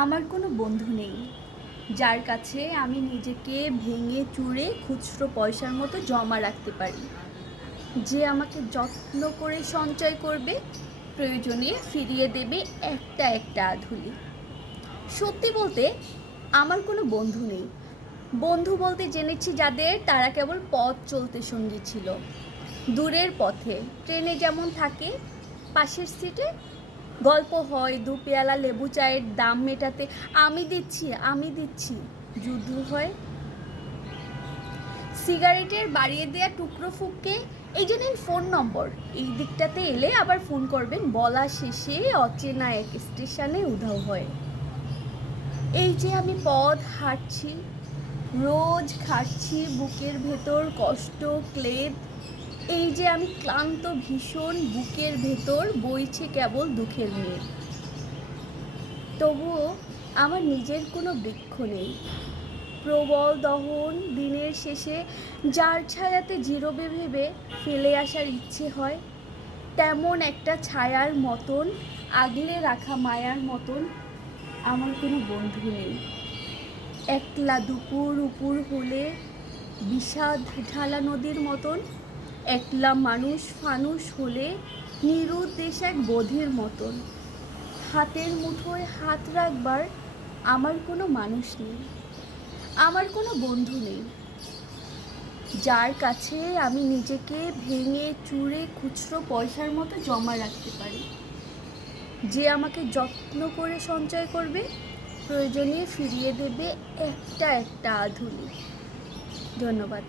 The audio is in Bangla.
আমার কোনো বন্ধু নেই যার কাছে আমি নিজেকে ভেঙে চুরে খুচরো পয়সার মতো জমা রাখতে পারি, যে আমাকে যত্ন করে সঞ্চয় করবে, প্রয়োজনে ফিরিয়ে দেবে একটা একটা আধুলি। সত্যি বলতে আমার কোনো বন্ধু নেই। বন্ধু বলতে জেনেছি যাদের, তারা কেবল পথ চলতে সঙ্গী ছিল। দূরের পথে ট্রেনে যেমন থাকে, পাশের সিটে গল্প হয়, দু পেয়ালা লেবু চায়ের দাম মেটাতে আমি দিচ্ছি যুদ্ধ হয়। সিগারেটের বাড়িয়ে দেয়া টুকরো ফুঁককে এই যে নিন ফোন নম্বর, এই দিকটাতে এলে আবার ফোন করবেন বলা শেষে অচেনা এক স্টেশনে উধাও হয়। এই যে আমি পথ হাঁটছি, রোজ খাচ্ছি বুকের ভেতর কষ্ট ক্লেদ। এই যে আমি ক্লান্ত ভীষণ, বুকের ভেতর বইছে কেবল দুঃখের মেঘ। তবুও আমার নিজের কোনো বৃক্ষ নেই। প্রবল দহন দিনের শেষে যার ছায়াতে জিরোবে ভেবে ফেলে আসার ইচ্ছে হয়, তেমন একটা ছায়ার মতন, আগলে রাখা মায়ার মতন আমার কোনো বন্ধু নেই। একলা দুপুর উপুর হলে বিষাদ ঢালা নদীর মতন, একলা মানুষ ফানুষ হলে নিরুদ্দেশ এক বোধের মতন। হাতের মুঠোয় হাত রাখবার আমার কোনো মানুষ নেই, আমার কোনো বন্ধু নেই যার কাছে আমি নিজেকে ভেঙে চুরে খুচরো পয়সার মতো জমা রাখতে পারি, যে আমাকে যত্ন করে সঞ্চয় করবে, প্রয়োজনে ফিরিয়ে দেবে একটা একটা আধুলি। ধন্যবাদ।